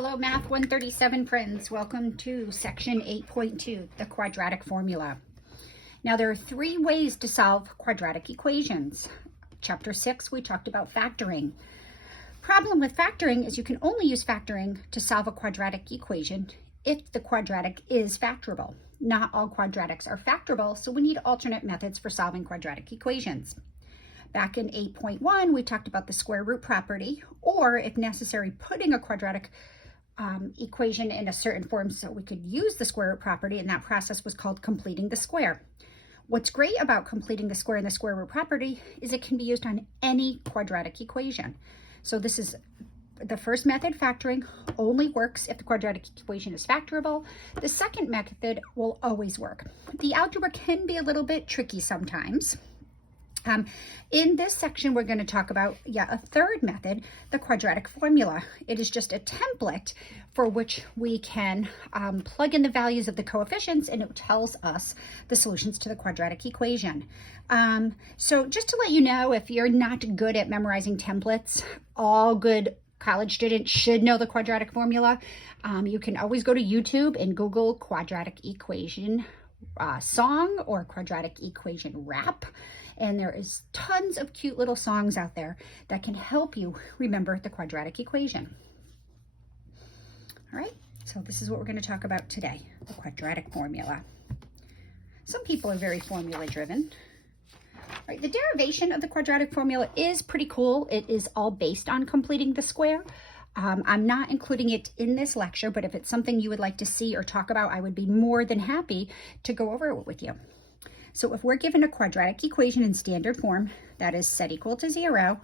Hello, Math 137 friends. Welcome to section 8.2, the quadratic formula. Now, there are three ways to solve quadratic equations. Chapter 6, we talked about factoring. Problem with factoring is you can only use factoring to solve a quadratic equation if the quadratic is factorable. Not all quadratics are factorable, so we need alternate methods for solving quadratic equations. Back in 8.1, we talked about the square root property, or if necessary, putting a quadratic equation in a certain form so we could use the square root property, and that process was called completing the square. What's great about completing the square and the square root property is it can be used on any quadratic equation. So this is the first method, factoring, only works if the quadratic equation is factorable. The second method will always work. The algebra can be a little bit tricky sometimes. In this section, we're going to talk about a third method, the quadratic formula. It is just a template for which we can plug in the values of the coefficients, and it tells us the solutions to the quadratic equation. So just to let you know, if you're not good at memorizing templates, all good college students should know the quadratic formula. You can always go to YouTube and Google quadratic equation song or quadratic equation rap, and there is tons of cute little songs out there that can help you remember the quadratic equation. All right, so this is what we're going to talk about today, the quadratic formula. Some people are very formula driven. All right, the derivation of the quadratic formula is pretty cool. It is all based on completing the square. I'm not including it in this lecture, but if it's something you would like to see or talk about, I would be more than happy to go over it with you. So if we're given a quadratic equation in standard form that is set equal to 0,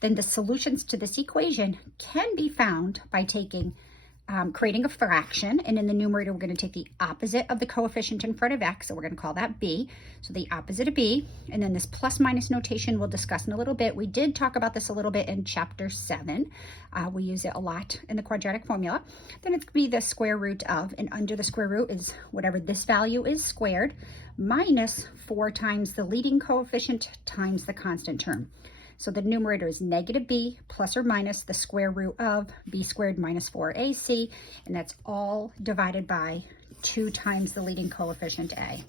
then the solutions to this equation can be found by creating a fraction, and in the numerator we're going to take the opposite of the coefficient in front of x, so we're going to call that b, so the opposite of b, and then this plus minus notation we'll discuss in a little bit. We did talk about this a little bit in chapter 7. We use it a lot in the quadratic formula. Then it's going to be the square root of, and under the square root is whatever this value is squared, minus 4 times the leading coefficient times the constant term. So the numerator is negative b plus or minus the square root of b squared minus 4ac, and that's all divided by 2 times the leading coefficient a.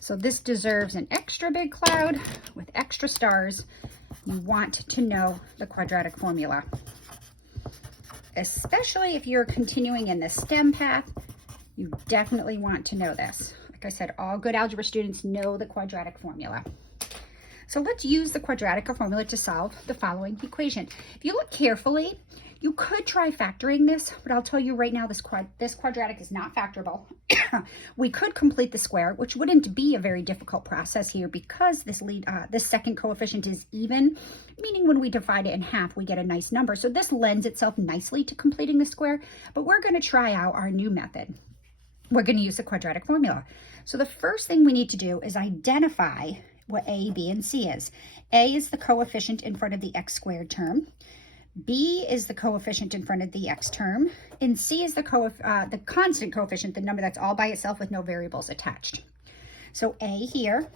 So this deserves an extra big cloud with extra stars. You want to know the quadratic formula, especially if you're continuing in the STEM path. You definitely want to know this. Like I said, all good algebra students know the quadratic formula. So let's use the quadratic formula to solve the following equation. If you look carefully, you could try factoring this, but I'll tell you right now, this quadratic is not factorable. We could complete the square, which wouldn't be a very difficult process here because this second coefficient is even, meaning when we divide it in half, we get a nice number. So this lends itself nicely to completing the square, but we're going to try out our new method. We're going to use the quadratic formula. So the first thing we need to do is identify what a, b, and c is. A is the coefficient in front of the x squared term. B is the coefficient in front of the x term. And c is the constant coefficient, the number that's all by itself with no variables attached. So a here,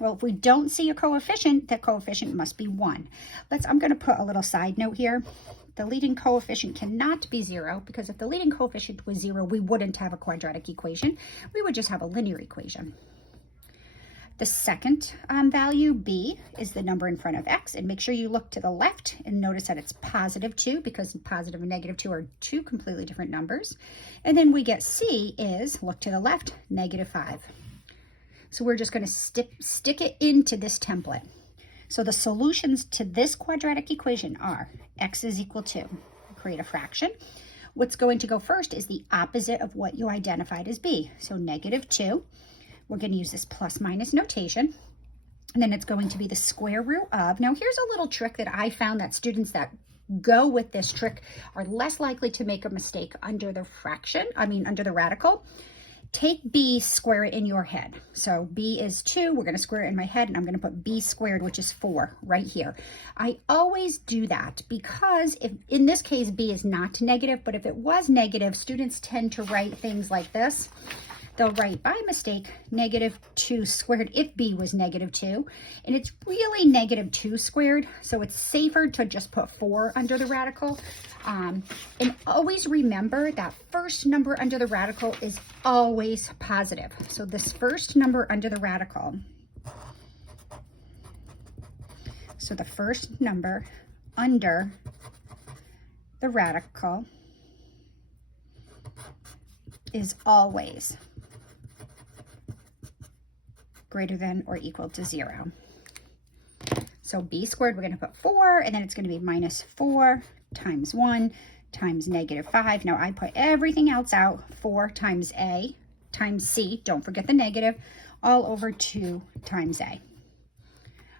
well, if we don't see a coefficient, that coefficient must be 1. I'm going to put a little side note here. The leading coefficient cannot be 0, because if the leading coefficient was 0, we wouldn't have a quadratic equation. We would just have a linear equation. The second value, b, is the number in front of x, and make sure you look to the left and notice that it's positive 2, because positive and negative 2 are two completely different numbers. And then we get c is, look to the left, negative 5. So we're just going to stick it into this template. So the solutions to this quadratic equation are x is equal to, create a fraction. What's going to go first is the opposite of what you identified as b, so negative 2. We're going to use this plus minus notation, and then it's going to be the square root of. Now here's a little trick that I found that students that go with this trick are less likely to make a mistake under the under the radical. Take b, square it in your head. So b is 2, we're going to square it in my head, and I'm going to put b squared, which is 4, right here. I always do that because if in this case b is not negative, but if it was negative, students tend to write things like this. they'll write by mistake -2 squared if b was -2, and it's really -2 squared, so it's safer to just put 4 under the radical. And always remember that first number under the radical is always positive. So this first number under the radical, so the first number under the radical is always greater than or equal to 0. So b squared, we're going to put 4, and then it's going to be -4 times 1 times -5. Now I put everything else out. 4 times a times c, don't forget the negative, all over 2 times a.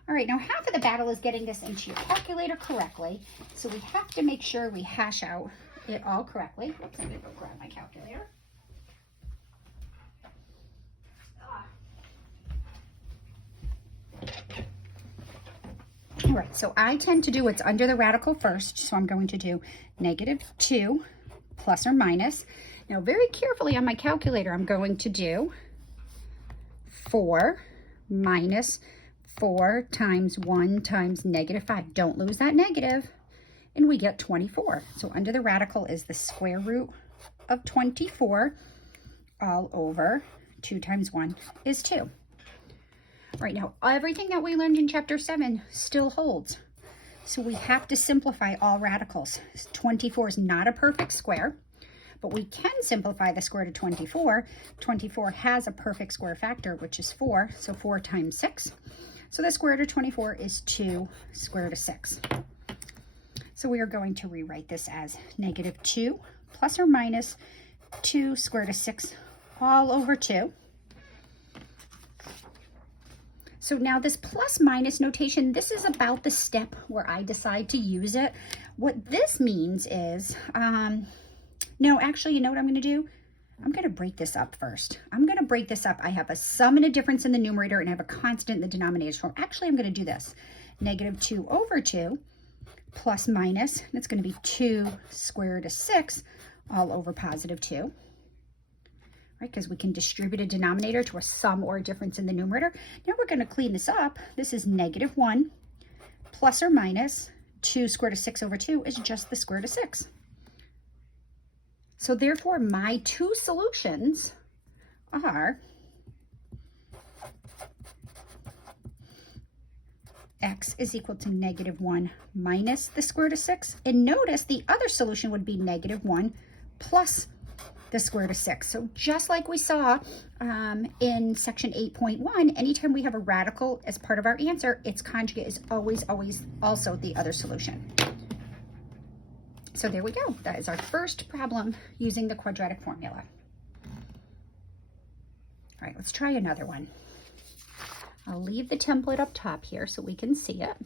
All right, now half of the battle is getting this into your calculator correctly, so we have to make sure we hash out it all correctly. Oops, I'm going to go grab my calculator. All right, so I tend to do what's under the radical first, so I'm going to do -2 plus or minus. Now, very carefully on my calculator, I'm going to do 4 minus 4 times 1 times -5. Don't lose that negative, and we get 24. So under the radical is the square root of 24 all over 2 times 1 is 2. Right now, everything that we learned in chapter 7 still holds. So we have to simplify all radicals. 24 is not a perfect square, but we can simplify the square root of 24. 24 has a perfect square factor, which is 4, so 4 times 6. So the square root of 24 is 2 square root of 6. So we are going to rewrite this as -2 plus or minus 2 square root of 6 all over 2. So now this plus minus notation, this is about the step where I decide to use it. What this means is, no, actually, you know what I'm going to do? I'm going to break this up first. I'm going to break this up. I have a sum and a difference in the numerator, and I have a constant in the denominator. So actually, I'm going to do this. -2 over 2 plus minus, and it's going to be 2 square root of 6 all over +2. Right, because we can distribute a denominator to a sum or a difference in the numerator. Now we're going to clean this up. This is -1 plus or minus 2 square root of 6 over 2 is just the square root of 6. So therefore, my two solutions are x is equal to -1 minus the square root of 6. And notice the other solution would be -1 plus the square root of 6. So just like we saw in section 8.1, anytime we have a radical as part of our answer, its conjugate is always also the other solution. So there we go. That is our first problem using the quadratic formula. All right, let's try another one. I'll leave the template up top here so we can see it.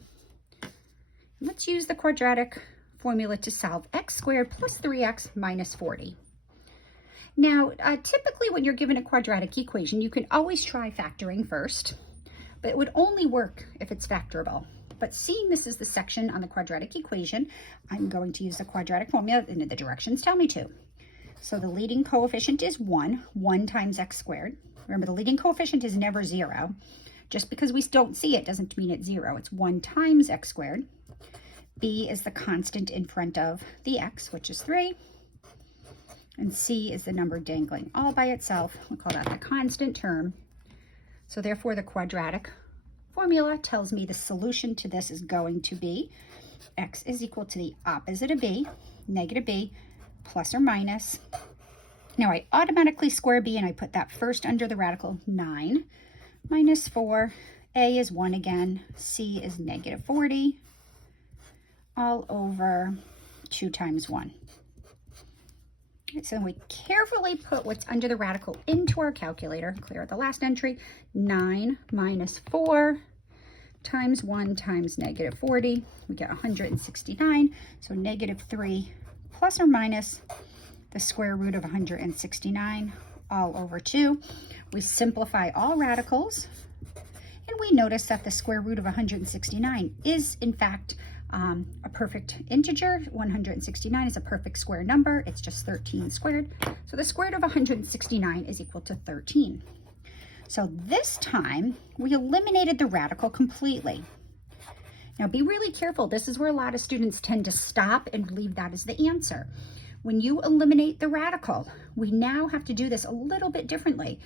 Let's use the quadratic formula to solve x squared plus 3x minus 40. Now, typically when you're given a quadratic equation, you can always try factoring first, but it would only work if it's factorable. But seeing this is the section on the quadratic equation, I'm going to use the quadratic formula, and the directions tell me to. So the leading coefficient is 1 times x squared. Remember, the leading coefficient is never 0. Just because we don't see it doesn't mean it's 0. It's 1 times x squared. B is the constant in front of the x, which is 3. And c is the number dangling all by itself. We'll call that the constant term. So therefore, the quadratic formula tells me the solution to this is going to be x is equal to the opposite of b, -b, plus or minus. Now I automatically square b, and I put that first under the radical. 9 minus 4. A is 1 again. C is -40 all over 2 times 1. So we carefully put what's under the radical into our calculator. Clear out the last entry. 9 minus 4 times 1 times -40. We get 169. So -3 plus or minus the square root of 169 all over 2. We simplify all radicals. And we notice that the square root of 169 is, in fact, a perfect integer. 169 is a perfect square number. It's just 13 squared. So the square root of 169 is equal to 13. So this time we eliminated the radical completely. Now be really careful. This is where a lot of students tend to stop and leave that as the answer. When you eliminate the radical, we now have to do this a little bit differently.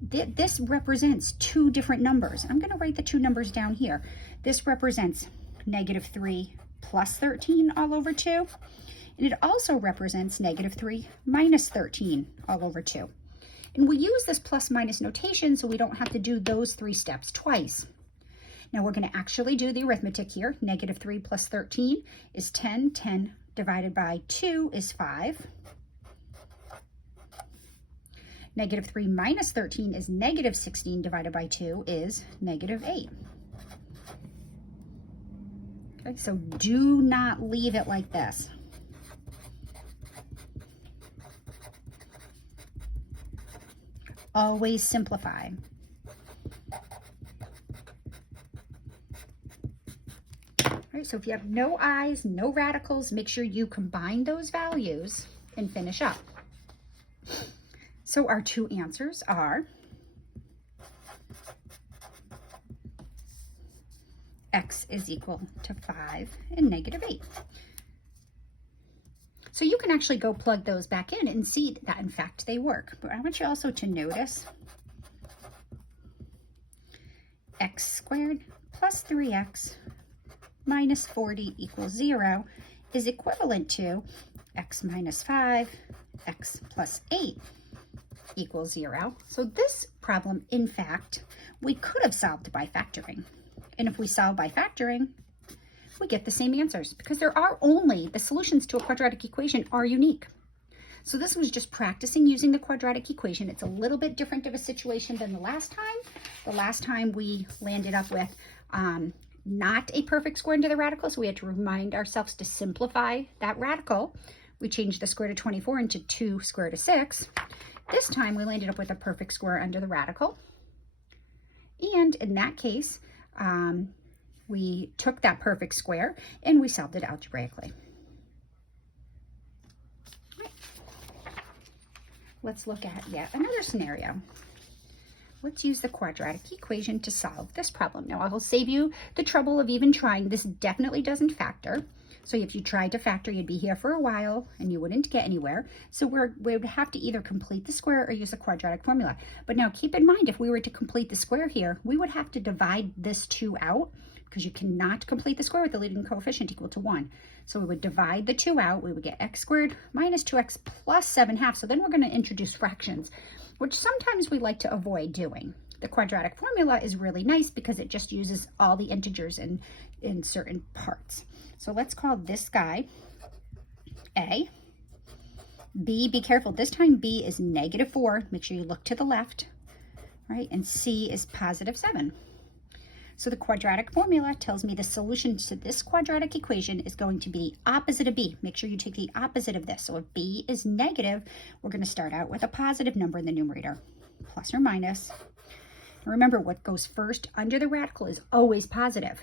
This represents two different numbers. I'm going to write the two numbers down here. This represents -3 plus 13 all over 2. And it also represents -3 minus 13 all over 2. And we use this plus minus notation so we don't have to do those 3 steps twice. Now we're going to actually do the arithmetic here. -3 plus 13 is 10. 10 divided by 2 is 5. -3 minus 13 is -16 divided by 2 is -8. Okay, so do not leave it like this. Always simplify. All right, so if you have no i's, no radicals, make sure you combine those values and finish up. So our two answers are x is equal to 5 and -8. So you can actually go plug those back in and see that in fact they work. But I want you also to notice x squared plus 3x minus 40 equals 0 is equivalent to x minus 5, x plus 8 equals 0. So this problem, in fact, we could have solved by factoring. And if we solve by factoring, we get the same answers because the solutions to a quadratic equation are unique. So this was just practicing using the quadratic equation. It's a little bit different of a situation than the last time. The last time we landed up with not a perfect square into the radical, so we had to remind ourselves to simplify that radical. We changed the square root of 24 into 2 square root of 6. This time we landed up with a perfect square under the radical. And in that case, we took that perfect square and we solved it algebraically. Right. Let's look at yet another scenario. Let's use the quadratic equation to solve this problem. Now, I will save you the trouble of even trying. This definitely doesn't factor. So if you tried to factor, you'd be here for a while and you wouldn't get anywhere. So we would have to either complete the square or use the quadratic formula. But now keep in mind, if we were to complete the square here, we would have to divide this 2 out because you cannot complete the square with the leading coefficient equal to 1. So we would divide the 2 out. We would get x squared minus 2x plus 7/2. So then we're going to introduce fractions, which sometimes we like to avoid doing. The quadratic formula is really nice because it just uses all the integers in certain parts. So let's call this guy A. B, be careful. This time B is -4. Make sure you look to the left, right? And C is +7. So the quadratic formula tells me the solution to this quadratic equation is going to be the opposite of B. Make sure you take the opposite of this. So if B is negative, we're going to start out with a positive number in the numerator, plus or minus. And remember, what goes first under the radical is always positive.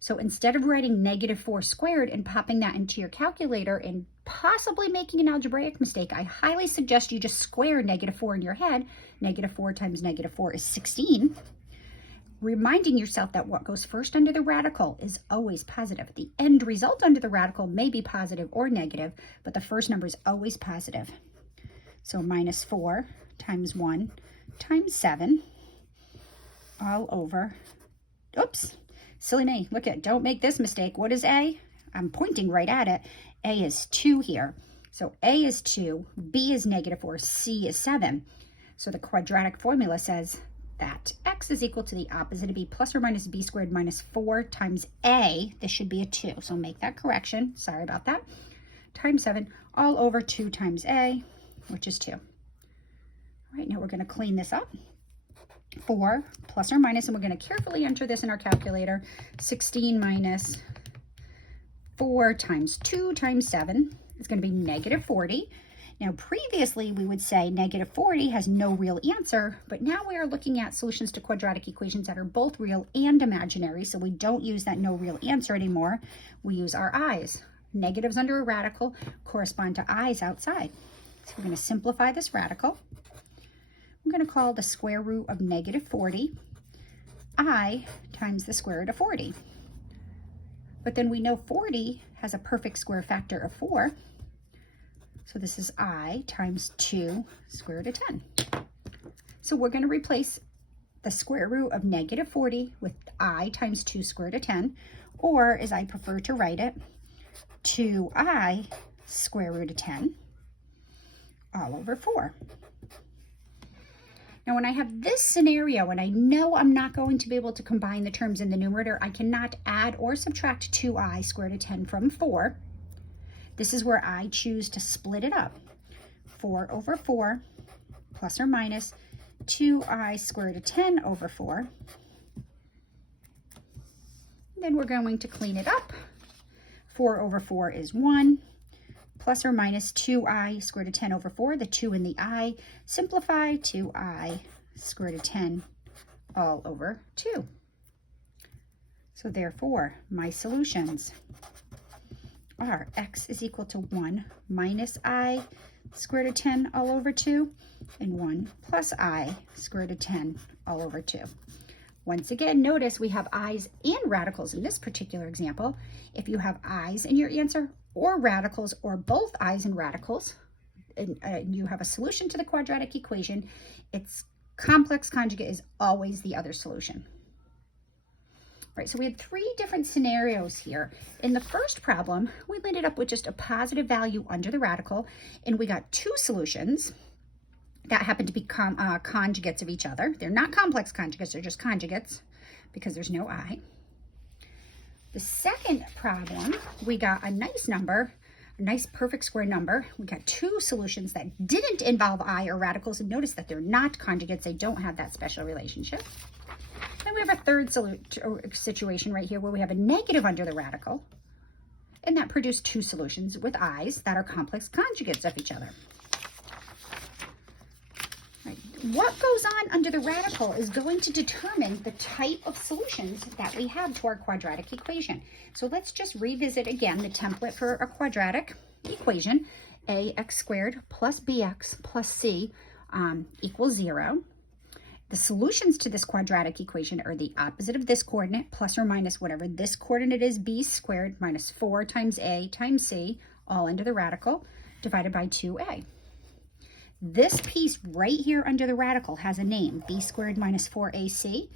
So instead of writing -4 squared and popping that into your calculator and possibly making an algebraic mistake, I highly suggest you just square -4 in your head. -4 times -4 is 16. Reminding yourself that what goes first under the radical is always positive. The end result under the radical may be positive or negative, but the first number is always positive. So -4 times 1 times 7 all over, oops, silly me, look at, don't make this mistake. What is A? I'm pointing right at it. A is 2 here. So A is 2, B is -4, C is 7. So the quadratic formula says that x is equal to the opposite of B plus or minus B squared minus 4 times A. This should be a 2, so make that correction. Sorry about that. Times 7 all over 2 times A, which is 2. All right, now we're going to clean this up. 4 plus or minus, and we're going to carefully enter this in our calculator. 16 minus 4 times 2 times 7 is going to be -40. Now, previously, we would say negative 40 has no real answer, but now we are looking at solutions to quadratic equations that are both real and imaginary, so we don't use that no real answer anymore. We use our i's. Negatives under a radical correspond to i's outside. So we're going to simplify this radical. I'm going to call the square root of negative 40 I times the square root of 40. But then we know 40 has a perfect square factor of 4. So this is I times 2 square root of 10. So we're going to replace the square root of negative 40 with I times 2 square root of 10, or as I prefer to write it, 2I square root of 10 all over 4. Now, when I have this scenario and I know I'm not going to be able to combine the terms in the numerator, I cannot add or subtract 2I square root of 10 from 4. This is where I choose to split it up. 4 over 4 plus or minus 2I square root of 10 over 4. Then we're going to clean it up. 4 over 4 is 1. Plus or minus 2I square root of 10 over 4, the 2 and the I, simplify 2I square root of 10 all over 2. So therefore, my solutions are x is equal to 1 minus I square root of 10 all over 2, and 1 plus I square root of 10 all over 2. Once again, notice we have i's and radicals in this particular example. If you have i's in your answer, or radicals, or both i's and radicals, and you have a solution to the quadratic equation, its complex conjugate is always the other solution. Right, so we had 3 different scenarios here. In the first problem, we ended up with just a positive value under the radical, and we got 2 solutions that happen to be conjugates of each other. They're not complex conjugates, they're just conjugates because there's no I. The second problem, we got a nice number, a nice perfect square number. We got 2 solutions that didn't involve I or radicals, and notice that they're not conjugates. They don't have that special relationship. Then we have a third situation right here where we have a negative under the radical, and that produced 2 solutions with i's that are complex conjugates of each other. What goes on under the radical is going to determine the type of solutions that we have to our quadratic equation. So let's just revisit again the template for a quadratic equation. Ax squared plus bx plus c equals 0. The solutions to this quadratic equation are the opposite of this coordinate plus or minus whatever this coordinate is, b squared minus 4 times a times c, all under the radical, divided by 2a. This piece right here under the radical has a name, b squared minus 4ac,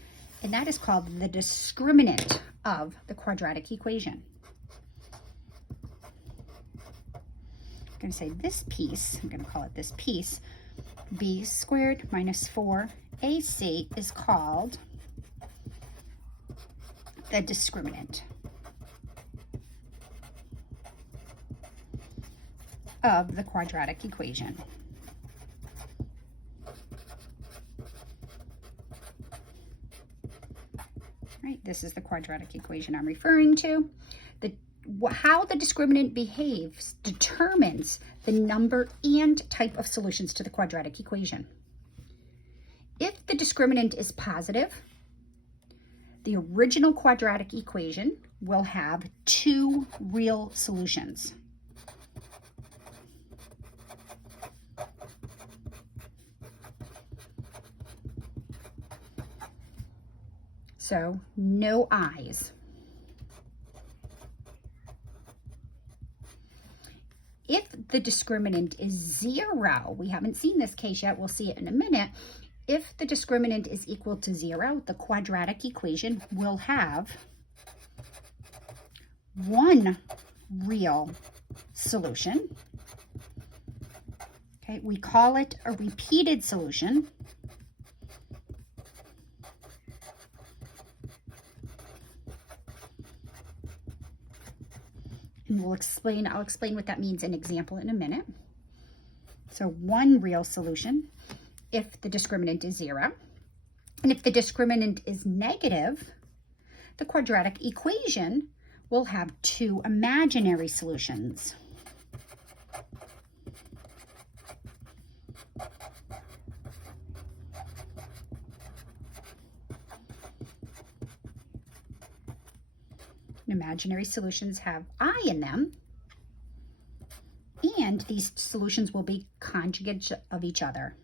and that is called the discriminant of the quadratic equation. I'm going to say this piece, I'm going to call it this piece, b squared minus 4ac is called the discriminant of the quadratic equation. Right, this is the quadratic equation I'm referring to. How the discriminant behaves determines the number and type of solutions to the quadratic equation. If the discriminant is positive, the original quadratic equation will have 2 real solutions. So no i's. If the discriminant is 0, we haven't seen this case yet, we'll see it in a minute. If the discriminant is equal to 0, the quadratic equation will have 1 real solution. Okay, we call it a repeated solution. And I'll explain what that means in an example in a minute. So 1 real solution if the discriminant is 0. And if the discriminant is negative, the quadratic equation will have 2 imaginary solutions. imaginary solutions have I in them. And these solutions will be conjugates of each other.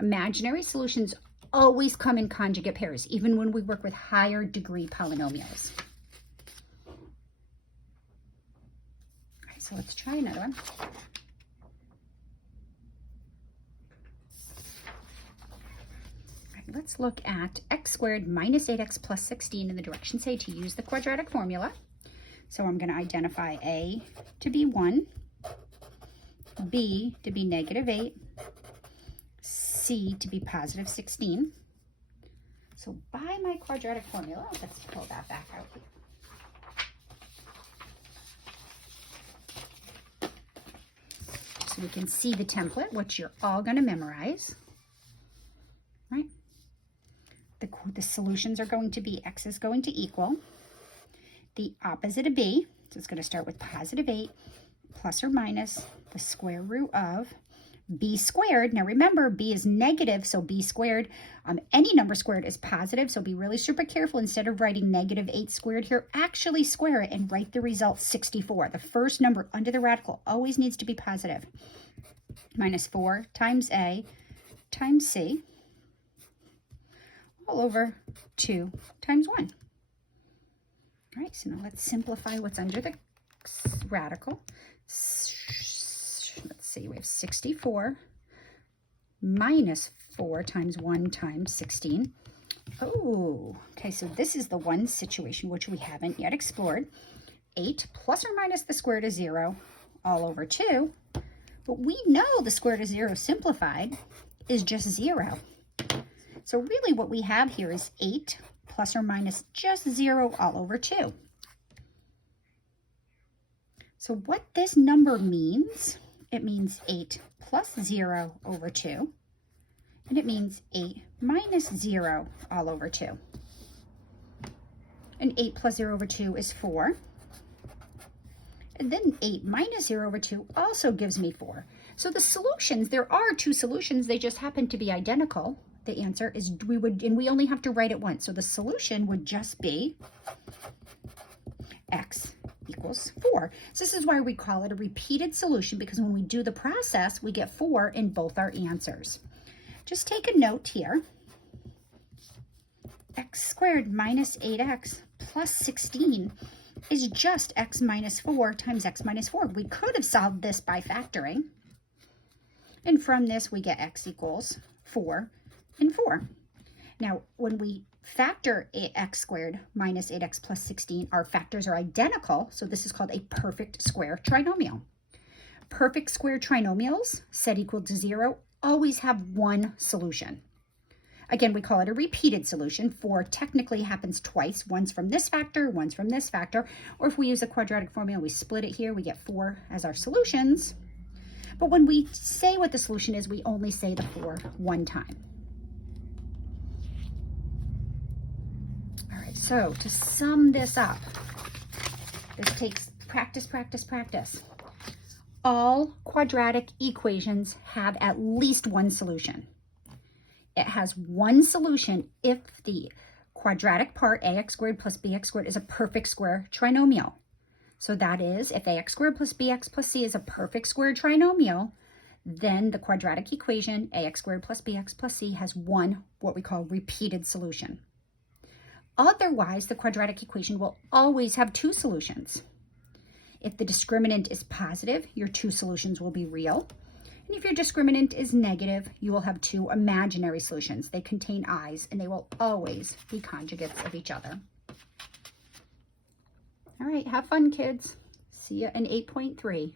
Imaginary solutions always come in conjugate pairs, even when we work with higher degree polynomials. All right, so let's try another one. Let's look at x squared minus 8x plus 16 in the directions say to use the quadratic formula. So I'm going to identify A to be 1, B to be negative 8, C to be positive 16. So by my quadratic formula, let's pull that back out here. So we can see the template, which you're all going to memorize, right? The solutions are going to be x is going to equal the opposite of b. So it's going to start with positive 8 plus or minus the square root of b squared. Now remember, b is negative, so b squared, any number squared is positive, so be really super careful. Instead of writing negative 8 squared here, actually square it and write the result 64. The first number under the radical always needs to be positive. Minus 4 times a times c all over 2 times 1. All right, so now let's simplify what's under the radical. Let's see, we have 64 minus 4 times 1 times 16. Oh, okay, so this is the one situation which we haven't yet explored. 8 plus or minus the square root of 0 all over 2. But we know the square root of 0 simplified is just 0. So really what we have here is 8 plus or minus just 0 all over 2. So what this number means, it means 8 plus 0 over 2, and it means 8 minus 0 all over 2. And 8 plus 0 over 2 is 4. And then 8 minus 0 over 2 also gives me 4. So the solutions, there are two solutions, they just happen to be identical. The answer is we only have to write it once. So the solution would just be x equals 4. So this is why we call it a repeated solution, because when we do the process, we get 4 in both our answers. Just take a note here. X squared minus 8x plus 16 is just x minus 4 times x minus 4. We could have solved this by factoring. And from this, we get x equals 4 and 4. Now, when we factor x squared minus 8x plus 16, our factors are identical, so this is called a perfect square trinomial. Perfect square trinomials, set equal to 0, always have one solution. Again, we call it a repeated solution. 4 technically happens twice, once from this factor, once from this factor, or if we use the quadratic formula, we split it here, we get 4 as our solutions. But when we say what the solution is, we only say the 4 one time. All right, so to sum this up, this takes practice, practice, practice. All quadratic equations have at least one solution. It has one solution if the quadratic part, ax squared plus bx squared, is a perfect square trinomial. So that is, if ax squared plus bx plus c is a perfect square trinomial, then the quadratic equation, ax squared plus bx plus c, has one, what we call, repeated solution. Otherwise, the quadratic equation will always have two solutions. If the discriminant is positive, your two solutions will be real. And if your discriminant is negative, you will have two imaginary solutions. They contain i's, and they will always be conjugates of each other. All right, have fun, kids. See you in 8.3.